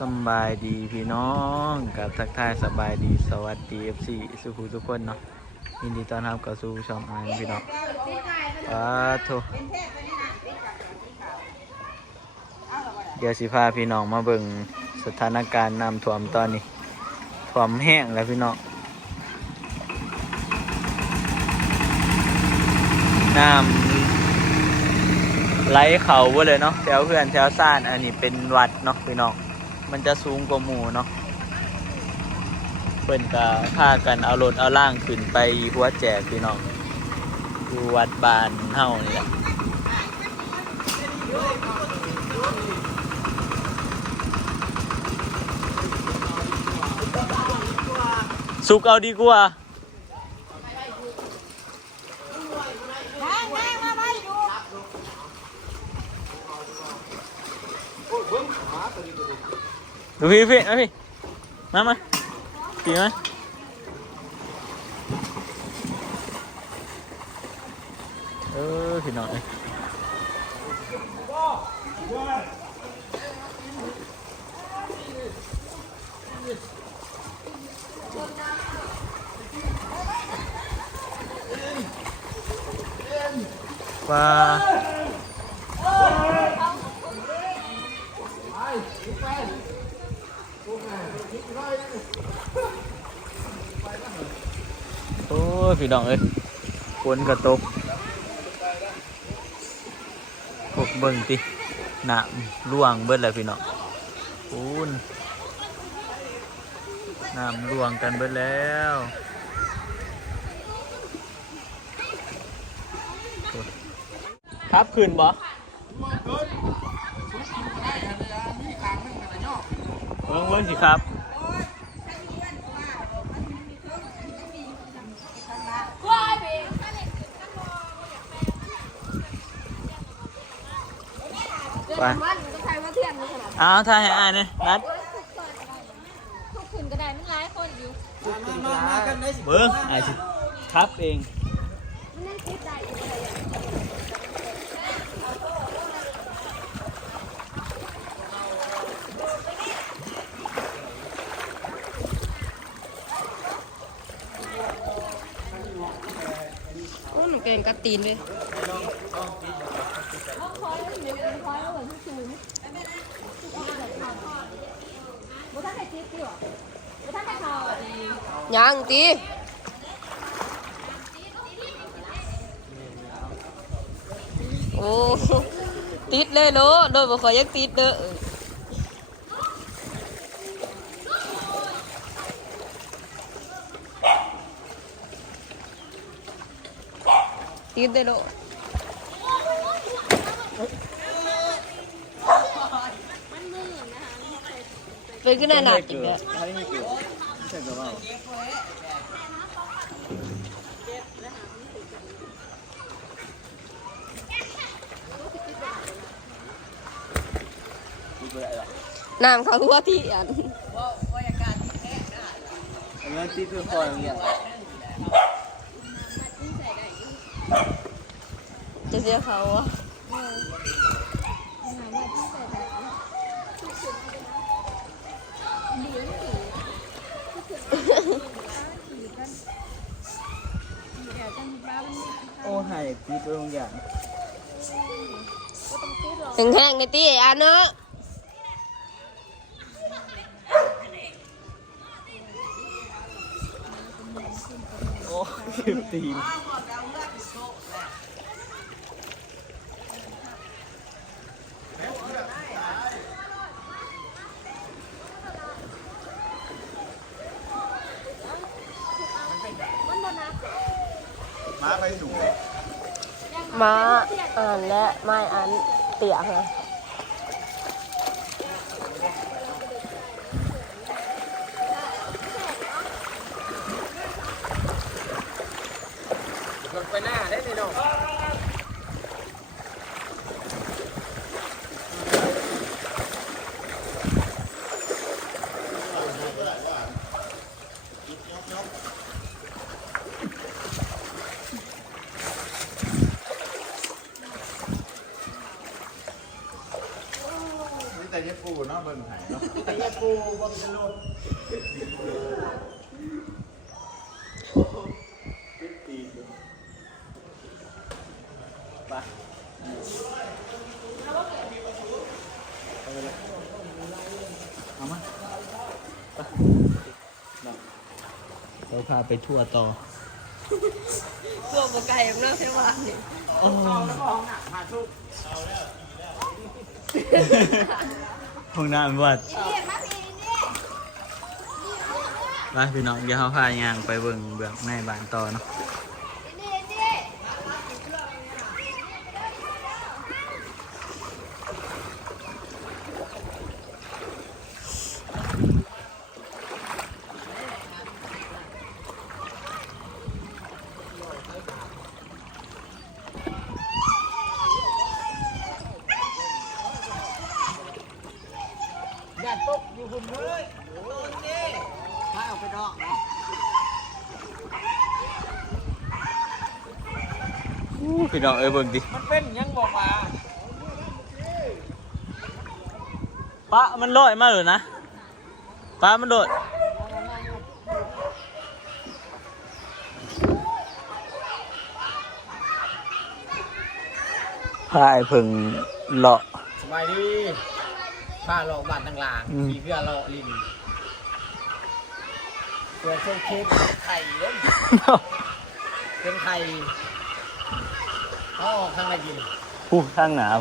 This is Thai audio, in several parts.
สบายดีพี่น้องกับทักทายสบายดีสวัสดี FC สุขุทุกคนเนาะยินดีต้อนรับเข้าสู่ช่องอานพี่น้องโทเดี๋ยวสิพาพี่น้องมาเบิ่งสถานการณ์น้ำท่วมตอนนี้ท่วมแห้งแล้วพี่น้องน้ำไหลเข่าไปเลยเนาะแถวเพื่อนแถวซ่านอันนี้เป็นวัดเนาะพี่น้องมันจะสูงกว่าหมู่เนาะเพิ่นก็พากันเอารถเอาล่างขึ้นไปหัวแจกพี่น้องอยู่วัดบานเฮานี่แหละสุกเอาดีกว่าดูพี่มาพี่มาพี่มาพี่น้องว้าโอ้พี่น้องเอ้ยฝนกระตกพวกเบิ่งติน้ำล่วงเบิดแล้วพี่น้องปูนน้ำล่วงกันเบิดแล้วครับคืนบ่เบิ่งสิครับไปเอาถ่ายให้อ่านเลยนัดทุกคืนก็ได้มันหลายคนอยู่เบิ่งอ่านสิครับเองมันนั่งคิดใจโอ้หนูเก่งกัดตีนเลยยังตีโอ้ติดเลยโลโดยบ่ขอยังติดเด้อติดเลยโลเป็นขึ้นหนาจริงเนี่ยน้ำเขาหัวที่อันงั้นที่คือคอยอย่างเงี้ยจะเสียเขาอ่ะโอ้หายที่ตัวอย่างแห้งๆในตีอันเนอะโอ้คิวตีนม้าไปสูงม้าอ่านและไม่อ่านเตี่ยฮะลงไปหน้าได้พี่น้อง ปูเนาะเบิ่งไห้เนาะ ไอ้ปูบ่มีรถ ไปเอามาไปเราพาไปทั่วต่อ พวกบ่ไก่เนาะเทวานี่ โอ้ มาทุก ห้องน้ำวัดไปพี่น้องเดี๋ยวเขาพายางไปเบิ่งเบื้องในบ้านต่อเนาะอย่าตกอยู่หุ่มเลยโอ้ยนี่ถ้าเอาไปดอกนะ พี่น้องเอ้ยเบิ่งดิ มันเป็นยังบอกมา ปะมันลอยมาเลยนะปะมันโดดพายเพิ่งเลาะ สบายดีผ้าโลบานต่างๆมีเพื่อโลลินเพื่อเส้นเค้กไข่เล่นเป็นไข่อ๋อข้างในกิน ผู้ข้างหนาว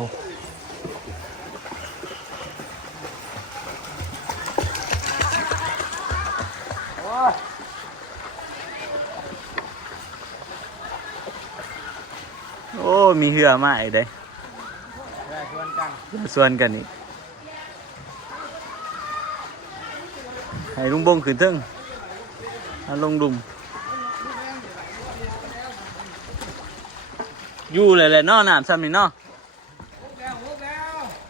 โอ้มีเหือมาอีกเด้ แรกชวนกัน ส่วนกันนี่ให้ลุงบงขึ้นเทึ่งเอาลงดุมอยู่เลยแหละเนาะน้ำซ้ำนี่เนาะ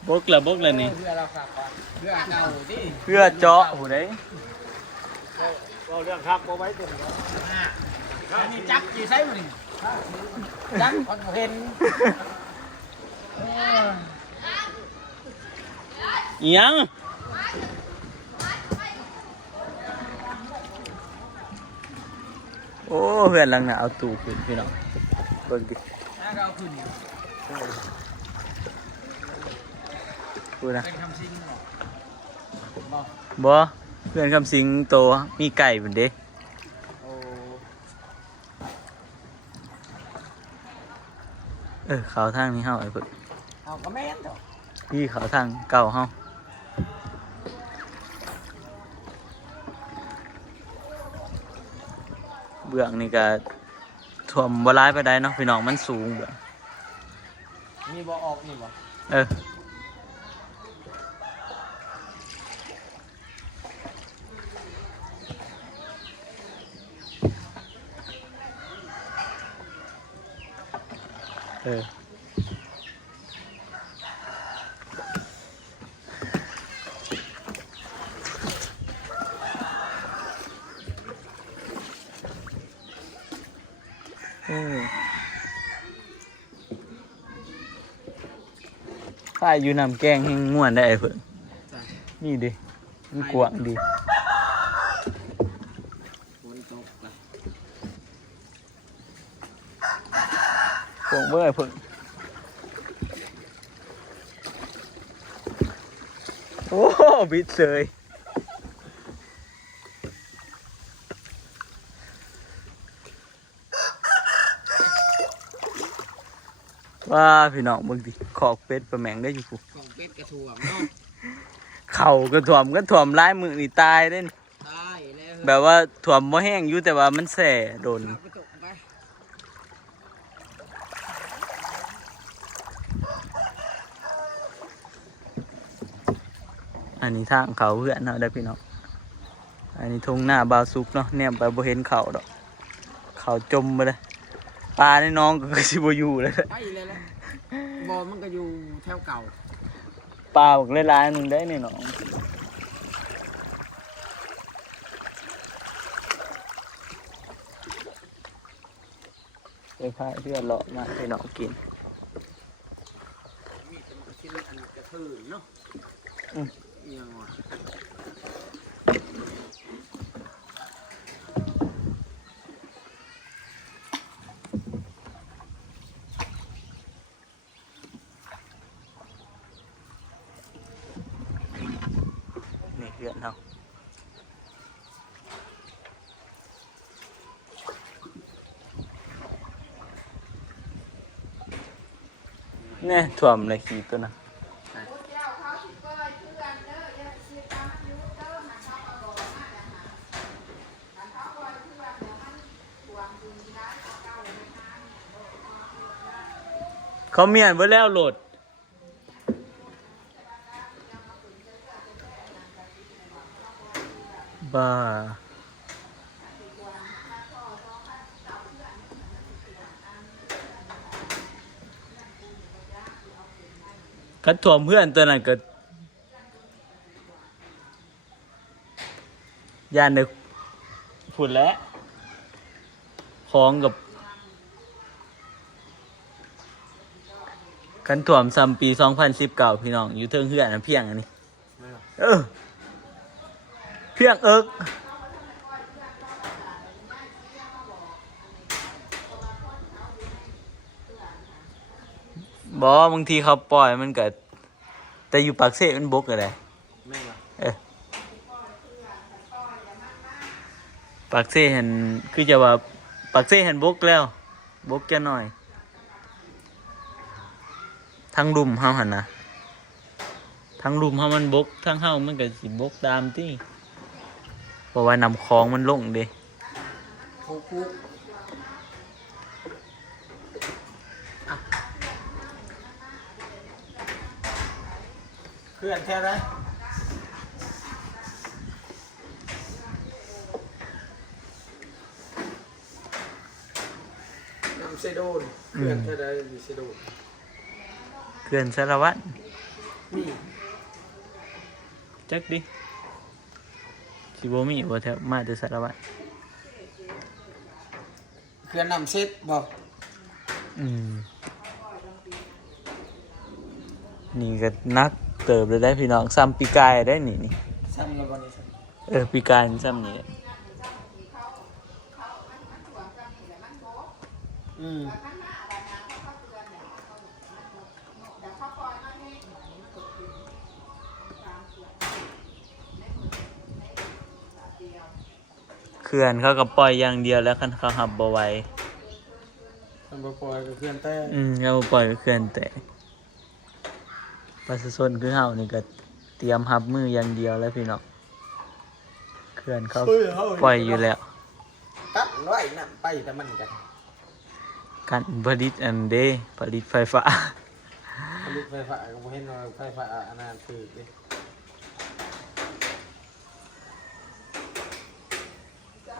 บกแล้วนี่ เพื่อเราขับก่อนเพื่อเก่าดิ เพื่อเจาะหูได้ เราเรื่องครับเอาไว้ตรงนี้อันนี้จักกี่ไซส์มันจักคนเห็น อิหยังโอ้เพื่อนหลังน่ะเอาตู้ขึ้นพี่น้องเบิ่งดิ ถ้าเราขึ้น ดูนะ เป็นคำชิงบอก บ่เพื่อนคำสิงโตมีไก่เหมือนเด้ โอ้ เขาทางนี้เฮาไอ้เพิ่น เอาก็แม่นเถอะ พี่เขาทางเก่าเฮาเบื้องนี่ก็ท่วมบ่ร้ายไปได้เนาะพี่น้องมันสูงเบื้อง มีบ่ออกนี่บ่ เออเออถ้าอยู่นำแกงให้ม่วนได้ไอ้เพิ่น จ้ะ นี่ดิมันกว้างดี ฝนตกละ กว้างเบิ่งไอ้เพิ่นโอ้บิดเลยว่าพี่น้องเบิ่งดิขอกเป็ดปลาแมงได้อยู่กู ของเป็ดกระถ่วมเนาะ เข่าก็ถ่วมร้ายมือนี่ตายเด้น ตายแล้ว แบบว่าถ่วมบ่แห้งอยู่แต่ว่ามันแส่โดน เอาไปตกไป อันนี้ทางเขาเพื่อนเนาะได้อพี่น้องอันนี้ทงหน้าบาวซุกเนาะแนมไปบ่เห็นเขาดอกเขาจมไปเลยปลาในน้องก็สิบ่อยู่เลย ไปเลยแหละบ่อมันก็อยู่แถวเก่า ปลาบอกหลายๆนึงได้นี่น้องไปพายเพื่อนเลาะมาให้น้องกิน มีแต่มันชิ้นอันกระทืนเนาะ ยังวะ นี่เรือนเฮาเนี่ยถ่วมเลยขี้ตัวน่ะเขาเมียนไว้แล้วโหลดบ้าคัดถ่วมเพื่อนตัวนั้นก็ย่านนึกผุดแล้วของกับคันถ่วมซ้ำปี2019พี่น้องอยู่เทิงเฮือนนะเพียงอันนี้เพียงเอิกบางทีเขาปล่อยมันก็แต่อยู่ปากเสมันบกอะไร ไม่วะ ปากเสเห็นคือจะว่าปากเสเห็นบกแล้วบกแค่หน่อยทั้งรุมเฮาหันนะทั้งรุมเฮามันบกทั้งเฮามันก็สิบกตามที่เพราะว่านำคลองมันลงเด้ คุกเพื่อนแค่ไหนน้ำเซโดนเพื่อนแค่ไหนมีเซโดน เขื่อนสารวัตร นี่ จักดิสิบ่มีบ่แถวมาแต่สารวัตร เพื่อนนำเซตบอก นี่ก็นักเติบเลยได้พี่น้องซ้ำปีกายได้นี่ ซ้ำแล้ววันนี้ซ้ำ ปีกายซ้ำนี่แหละ เขื่อนเขาก็ปล่อยอย่างเดียวแล้วคันเขาหับบ่ไหว ทำบปล่อยกับเพื่อนแต่ เขาบ่ปล่อยก็เขื่อนแต่ประชาชนคือเฮานี่ก็เตรียมรับมืออย่างเดียวแล้วพี่น้องเขื่อนเขาปล่อยอยู่แล้ว ตัดไว้นั่นไปแต่มันกัน การผลิตอันเด้ผลิตไฟฟ้า ผลิตไฟฟ้าก็บ่เห็นว่าไฟฟ้าอันนั้นคือดิ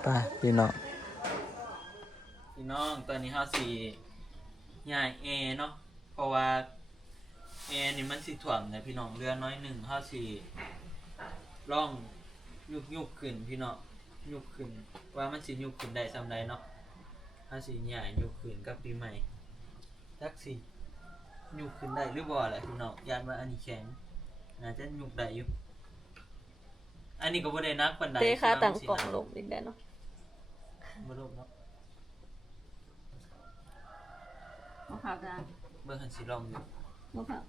ไปพี่น้องตอนนี้เฮาสิย้ายแอร์เนาะเพราะว่าแอร์นี่มันสิถ่วมนะพี่น้องเรือน้อยหนึ่งเฮาสิร่องยุบขึ้นพี่น้องยุบขึ้นว่ามันสิยุบขึ้นได้ซำใดเนาะเฮาสิย้ายยุบขึ้นกับปีใหม่จักสิยุบขึ้นได้หรือบ่ล่ะพี่น้องยานว่าอันนี้แข็งน่าจะยุบได้อยู่อันนี้ก็บ่ได้นักปานใด เตะขาต่างกล่องลงอีกแล้วเนาะ บ่ลงเนาะ มะพร้าวจาน เบิ่งหันสิลองอยู่ มะพร้าว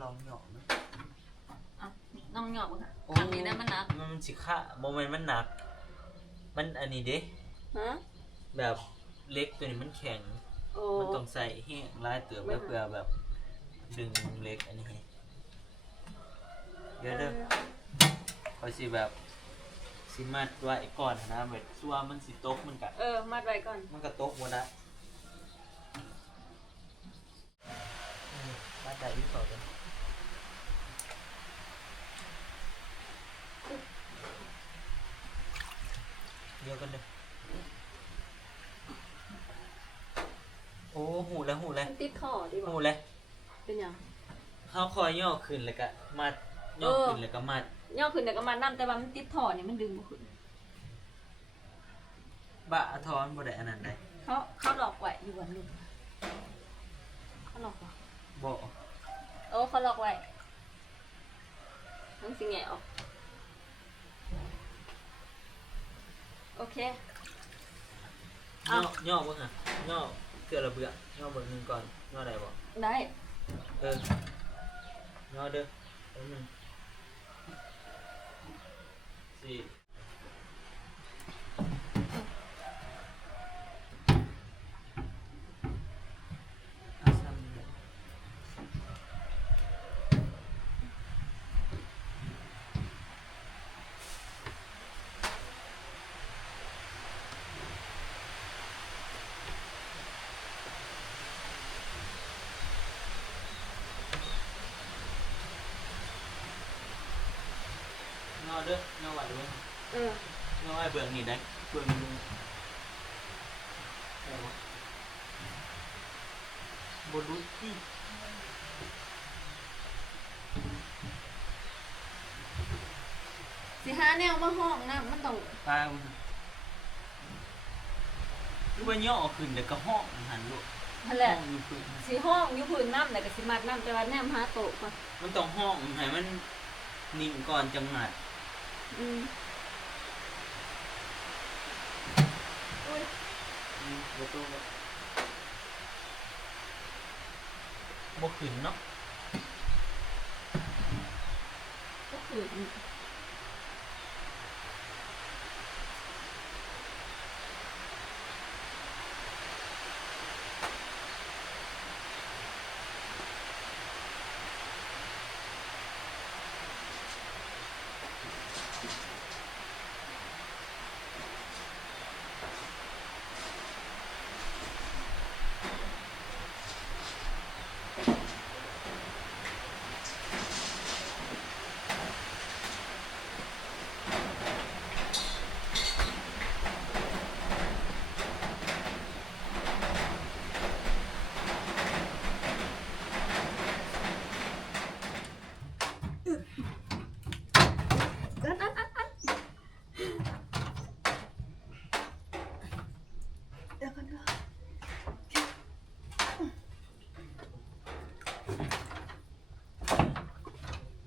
ลองหยอกนะ อ่ะน้องหยอกค่ะทางนี้นะมันหนัก มันสิค่าโมเมนต์มันหนัก มันอันนี้เด้ ฮะ แบบเล็กตัวนี้มันแข็ง โอ้ มันต้องใส่แห้งลายเตือบไว้เพื่อแบบดึงเล็กอันนี้ให้เดี๋ยวเด้อคอยสิแบบสิมัดไว้ก่อนนะแบบซัวมันสิตกมันกะ มัดไว้ก่อน มันก็ตกหมดละมัดได้ที่สองเลยเดียวกันเลยโอ้หูแล้ว มันติดคอดีบ่ หูแล้ว เป็นหยัง เขาคอยย่อขึ้นแล้วก็มัดย่อขึ้นแล้วก็มัด ย่อขึ้นแต่ก็มันน้ำแต่ว่ามันติดท่อเนี่ยมันดึงบ่ขึ้น บะทอนบ่ได้อันนั้นได้ เขาหลอกไว้อยู่วันหนึงเขาหลอกไว้ บ่ โอ้เขาล็อกไว้ต้องสิแงะออกโอเค ย่อบ้างอ่ะย่อเกลือระเบือย่อเบิกหนึ่งก่อนย่ออะไรบ่ ได้ ย่อเด้อแป๊บนึงสี่เอาซ้ำเลย งอเด้องอไหวด้วยงอไหวเบื้องนี่ได้เบื้องนี่ได้ไหมบนรู้ที่ สิหาแนวมาห้องนะมันต้อง ตายมันคือว่าย่อขึ้นเดี๋ยวก็ห้องหันลูก นั่นแหละ ห้องอยู่พื้น สิห้องอยู่พื้นน้ำแต่ก็สิมัดน้ำแต่ว่าแนมหาโต๊ะก่อน มันต้องห้องให้มันนิ่งก่อนจังหมัด อืมอุ้ย ประตูบ่ขึ้นเนาะ ก็คือ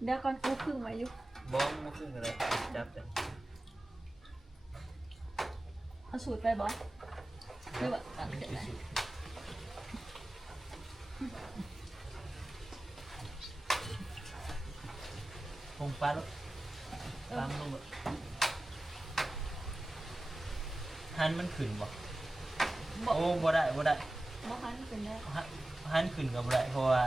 เดี๋ยวก่อนกูพึ่งไว้อยู่ บ้องบ่ขึ้นอะไรจับเลย เอาสูตรไปบอสหรือว่าตัดเสร็จแล้ว คงปั๊บปั๊มลงแบบหันมันขึ้นบ่ บอก โอ้บ่ได้บ่ได้ บอกคันเป็นได้ หันขึ้นกับบ่ได้เพราะว่า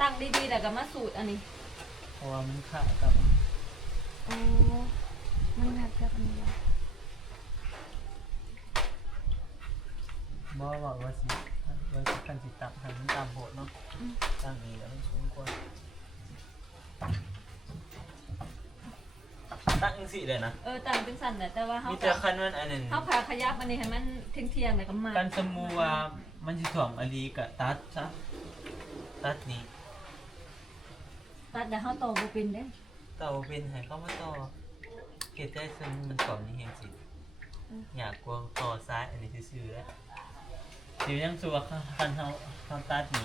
ตั้งดีๆแต่ก็มาสูตรอันนี้ มันขาดกับ โอ้มันงัดกับอันนี้แล้ว บ่ว่าสิกันสิตักให้มันตามโหดเนาะตั้งนี้แล้วมันสมควรตั้งจังซี่เลยนะ ตั้งเป็นสันแต่ว่าเขา มีแต่คันมันอันนั้น เขาพาขยับอันนี้ให้มันเที่ยงๆแต่ก็มา กันสมมุติว่ามันสิถ่วงอลีก็ตัดซะตัดนี้ ตัดแต่เขาโตบ่เป็นเด้ ต่อเป็นให้เข้ามาต่อเกตได้ซึ่งมันต่อนี้เห็นสิอยากกลัวต่อซ้ายอันนี้ซื่อๆแล้วเดี๋ยวยังสัวคันเขาตัดนี่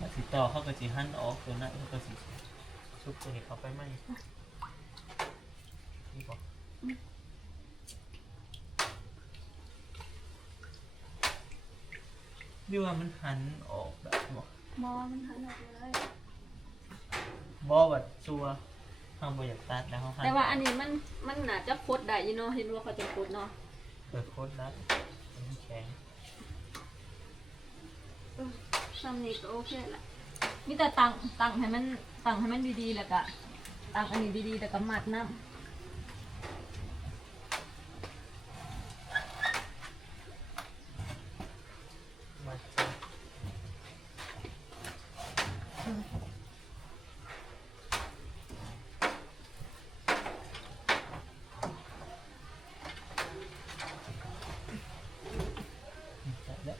มาสิต่อเขาก็สิหั่นออกตัวนั้นเขาก็สิชุบตัวนี้เข้าไปไหมนี่บอกดูว่ามันหันออกแบบบอก มอมันหันออกเลย บอแบบชัวเขาบอยากตัดแล้วเขาหัน แต่ว่าอันนี้มันน่าจะโคตรได้อยู่เนาะเห็นว่าเขาจะโคตรเนาะ เปิดโคตรได้มันแข็ง ซ้ำนี้ก็โอเคแหละมีแต่ตั้งให้มันดีๆแล้วก็ตั้งอันนี้ดีๆแล้วก็มัดน้ำ มาจับแล้ว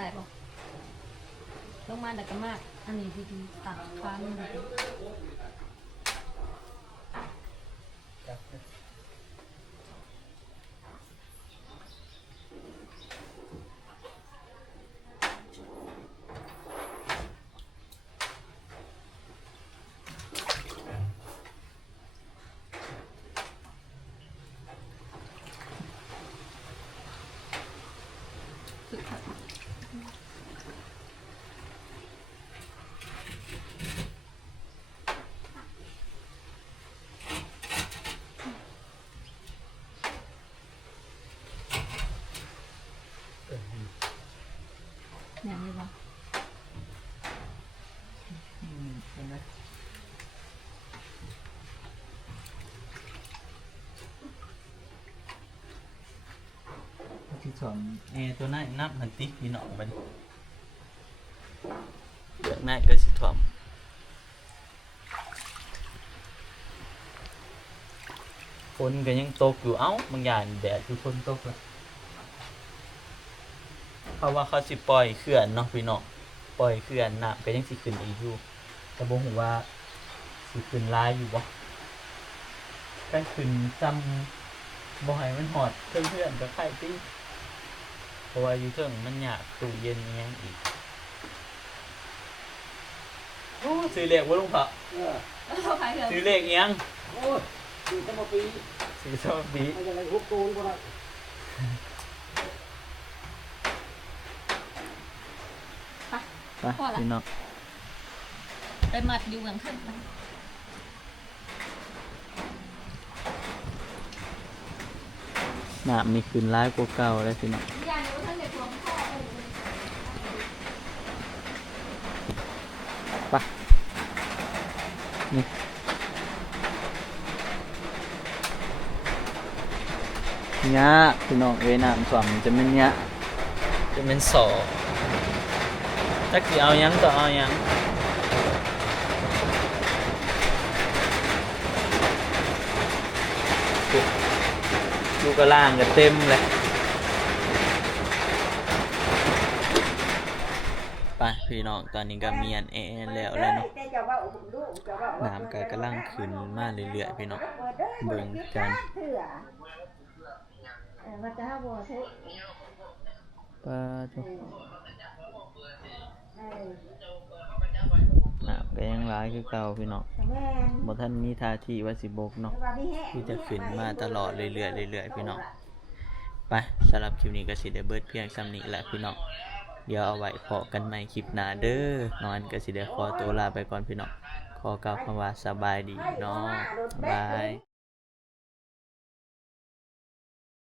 ได้ปะลงมาแต่ก็มากอันนี้ดีๆตักฟ้ามันดี เนี่ยนี่ปะ เห็นไหมที่สอนตัวนั้นนับมันติ๊กพี่น้องมันเรื่องนั้นก็สิถ่วมฝนก็ยังตกอยู่เอ้าบางอย่างแดดคือฝนตกเลยเพราะว่าเขาสิปล่อยเขื่อนเนาะพี่น้องปล่อยเขื่อนน้ำก็ยังสิขึ้นอีกอยู่แต่บ่ฮู้ว่าสิขึ้นหลายอยู่บ่กันขึ้นจำบ่ให้มันหอดเพื่อนๆก็ไข่ติเพราะว่าอยู่เทิงมันยากตู้เย็นอิหยังอีกโอ้ซื้อเลขบ่ลุงพ่อ เราขายเถอะ ซื้อเลขอิหยัง โอ้ยอยู่ตั้งแต่ปี ซื้อสวัสดี ไม่ใช่อะไรทุกตูนก็ได้ ไปพี่น้อง ไปมัดอยู่หลังขึ้นไป น้ำมีขึ้นหลายกว่าเก่าเลยพี่น้อง ยานนี้ท่านเด็กหลวงพ่อ ไปนี่ยะพี่น้องเอ้ยน้ำท่วมจะเป็นยะจะเป็นสอจักสิเอาหยังต่อเอาหยังดูกระล่างก็เต็มเลยไปพี่น้องตอนนี้ก็เมียนแอนแล้วเนาะน้ำก็กำลังขึ้นมาเรื่อยๆพี่น้องเบิ่งกัน มันจะห้าบัวเท่ ปลาจุน้ำก็ยังร้ายคือเก่าพี่น้องบ่ทันมีท่าทีว่าสิบกเนาะที่จะขึ้นมาตลอดเรื่อยๆเรื่อยๆพี่น้องไปสำหรับคลิปนี้ก็สิได้เบิดเพียงส่ำนี้แหละพี่น้องเดี๋ยวเอาไว้พอกันใหม่คลิปหน้าเด้อนอนก็สิได้ขอตัวลาไปก่อนพี่น้องขอกล่าวคำว่าสบายดีเนาะบาย